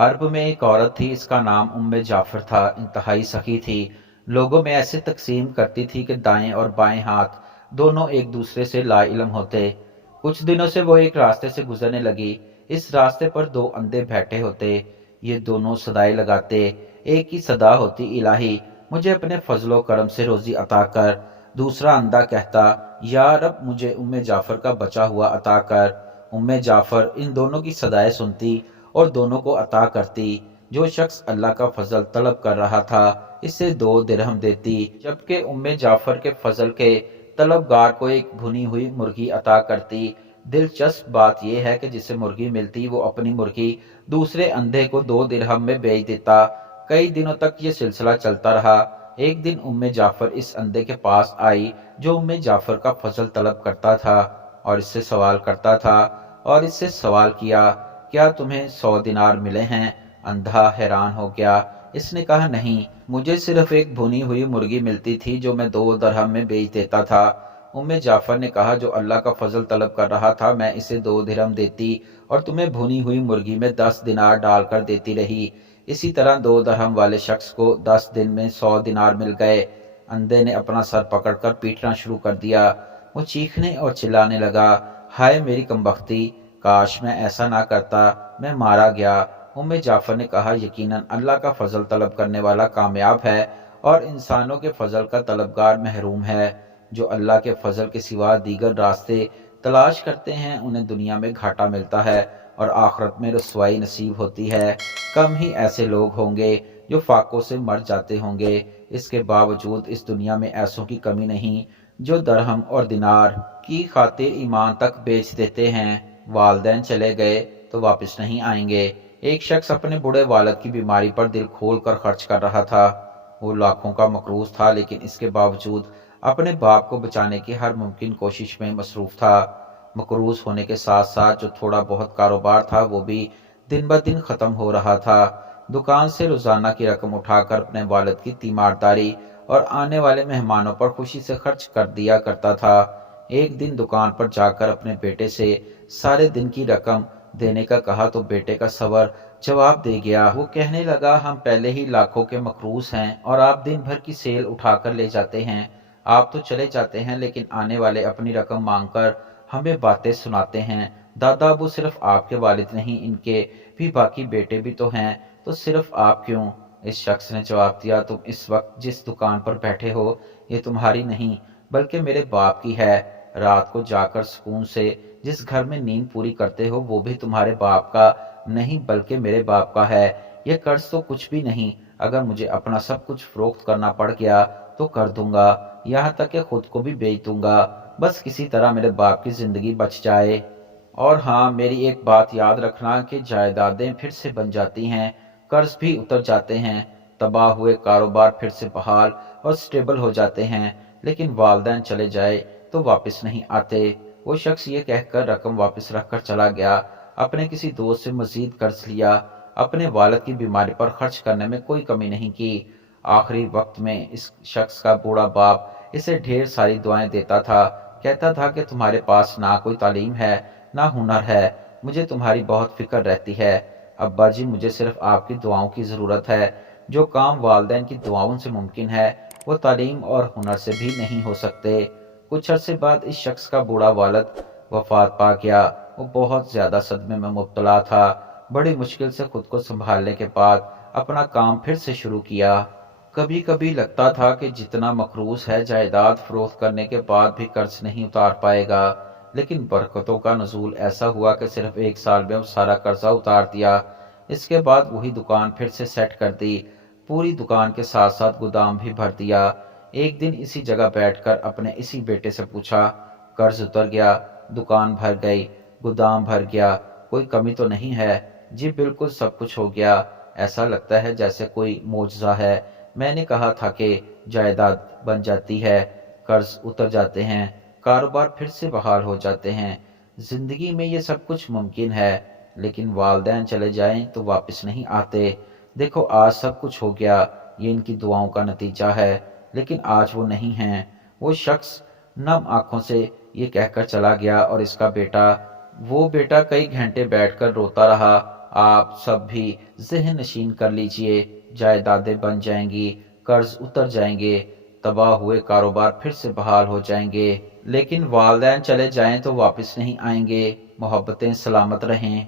अरब में एक औरत थी, इसका नाम उम्मे जाफर था। इंतहाई सखी थी। लोगों में ऐसे तकसीम करती थी कि दाएं और बाएं हाथ दोनों एक दूसरे से लाइलम होते। कुछ दिनों से वो एक रास्ते से गुजरने लगी। इस रास्ते पर दो अंधे बैठे होते। ये दोनों सदाएं लगाते। एक ही सदा होती, इलाही मुझे अपने फजलो करम से रोजी अता कर। दूसरा अंधा कहता, या रब मुझे उम्मे जाफर का बचा हुआ अता कर। उम्मे जाफर इन दोनों की सदाएं सुनती और दोनों को अता करती। जो शख्स अल्लाह का फजल तलब कर रहा था, इसे 2 दिरहम देती, जबकि उम्मे जाफर के फजल के तलबगार को एक भुनी हुई मुर्गी अता करती। दिलचस्प बात यह है कि जिसे मुर्गी मिलती, वो अपनी मुर्गी दूसरे अंधे को 2 दिरहम में बेच देता। कई दिनों तक ये सिलसिला चलता रहा। एक दिन उम्मे जाफर इस अंधे के पास आई, जो उम्मे जाफर का फजल तलब करता था, और इससे सवाल किया, क्या तुम्हें 100 दिनार मिले हैं? अंधा हैरान हो गया। इसने कहा, नहीं, मुझे सिर्फ एक भुनी हुई मुर्गी मिलती थी जो मैं 2 दिरहम में बेच देता था। उम्मे जाफर ने कहा, जो अल्लाह का फजल तलब कर रहा था, मैं इसे 2 दिरहम देती और तुम्हें भुनी हुई मुर्गी में 10 दिनार डालकर देती रही। इसी तरह 2 दिरहम वाले शख्स को 10 दिन में 100 दिनार मिल गए। अंधे ने अपना सर पकड़कर पीटना शुरू कर दिया। वो चीखने और चिल्लाने लगा, हाय मेरी कमबख्ती, काश मैं ऐसा ना करता, मैं मारा गया। उम्मे जाफर ने कहा, यकीनन अल्लाह का फजल तलब करने वाला कामयाब है और इंसानों के फजल का तलबगार महरूम है। जो अल्लाह के फजल के सिवा दीगर रास्ते तलाश करते हैं, उन्हें दुनिया में घाटा मिलता है और आखिरत में रुसवाई नसीब होती है। कम ही ऐसे लोग होंगे जो फाकों से मर जाते होंगे। इसके बावजूद इस दुनिया में ऐसों की कमी नहीं जो दरहम और दिनार की खातिर ईमान तक बेच देते हैं। वालदैन चले गए तो वापस नहीं आएंगे। एक शख्स अपने बूढ़े वालिद की बीमारी पर दिल खोल कर खर्च कर रहा था। वो लाखों का मकरूज था, लेकिन इसके बावजूद अपने बाप को बचाने की हर मुमकिन कोशिश में मसरूफ था। मकरूज होने के साथ साथ जो थोड़ा बहुत कारोबार था, वो भी दिन ब दिन ख़त्म हो रहा था। दुकान से रोज़ाना की रकम उठाकर अपने वालिद की तीमारदारी और आने वाले मेहमानों पर खुशी से खर्च कर दिया करता था। एक दिन दुकान पर जाकर अपने बेटे से सारे दिन की रकम देने का कहा तो बेटे का सवर जवाब दे गया। वो कहने लगा, हम पहले ही लाखों के मकरूज हैं और आप दिन भर की सेल उठाकर ले जाते हैं। आप तो चले जाते हैं, लेकिन आने वाले अपनी रकम मांगकर हमें बातें सुनाते हैं। दादा, वो सिर्फ आपके वालिद नहीं, इनके भी बाकी बेटे भी तो हैं, तो सिर्फ आप क्यों? इस शख्स ने जवाब दिया, तुम इस वक्त जिस दुकान पर बैठे हो, ये तुम्हारी नहीं बल्कि मेरे बाप की है। रात को जाकर सुकून से जिस घर में नींद पूरी करते हो, वो भी तुम्हारे बाप का नहीं बल्कि मेरे बाप का है। यह कर्ज तो कुछ भी नहीं। अगर मुझे अपना सब कुछ फरोख्त करना पड़ गया तो कर दूंगा, यहाँ तक कि खुद को भी बेच दूंगा, बस किसी तरह मेरे बाप की जिंदगी बच जाए। और हाँ, मेरी एक बात याद रखना कि जायदादें फिर से बन जाती हैं, कर्ज भी उतर जाते हैं, तबाह हुए कारोबार फिर से बहाल और स्टेबल हो जाते हैं, लेकिन वालदैन चले जाए तो वापस नहीं आते। वो शख्स ये कहकर रकम वापस रखकर चला गया। अपने किसी दोस्त से मजीद कर्ज लिया। अपने वालिद की बीमारी पर खर्च करने में कोई कमी नहीं की। आखिरी वक्त में इस शख्स का बूढ़ा बाप इसे ढेर सारी दुआएं देता था। कहता था कि तुम्हारे पास ना कोई तालीम है, ना हुनर है, मुझे तुम्हारी बहुत फिक्र रहती है। अब्बा जी, मुझे सिर्फ आपकी दुआओं की ज़रूरत है। जो काम वालदैन की दुआओं से मुमकिन है, वो तालीम और हुनर से भी नहीं हो सकते। कुछ अरसे बाद इस शख्स का बूढ़ा वालिद वफात पा गया। वो बहुत ज़्यादा सदमे में मुब्तला था। बड़ी मुश्किल से खुद को संभालने के बाद अपना काम फिर से शुरू किया। कभी कभी लगता था कि जितना मकरूज है, जायदाद फरोख्त करने के बाद भी कर्ज नहीं उतार पाएगा, लेकिन बरकतों का नज़ूल ऐसा हुआ कि सिर्फ 1 साल में वो सारा कर्जा उतार दिया। इसके बाद वही दुकान फिर से सेट कर दी। पूरी दुकान के साथ साथ गोदाम भी भर दिया। एक दिन इसी जगह बैठकर अपने इसी बेटे से पूछा, कर्ज उतर गया, दुकान भर गई, गोदाम भर गया, कोई कमी तो नहीं है? जी बिल्कुल, सब कुछ हो गया। ऐसा लगता है जैसे कोई मोजज़ा है। मैंने कहा था कि जायदाद बन जाती है, कर्ज उतर जाते हैं, कारोबार फिर से बहाल हो जाते हैं। जिंदगी में ये सब कुछ मुमकिन है, लेकिन वालदैन चले जाएं तो वापस नहीं आते। देखो, आज सब कुछ हो गया, ये इनकी दुआओं का नतीजा है, लेकिन आज वो नहीं हैं। वो शख्स नम आंखों से ये कहकर चला गया और इसका बेटा, वो बेटा कई घंटे बैठकर रोता रहा। آپ سب بھی ذہن نشین کر لیجئے، جائیدادیں بن جائیں گی، قرض اتر جائیں گے، تباہ ہوئے کاروبار پھر سے بحال ہو جائیں گے، لیکن والدین چلے جائیں تو واپس نہیں آئیں گے۔ محبتیں سلامت رہیں۔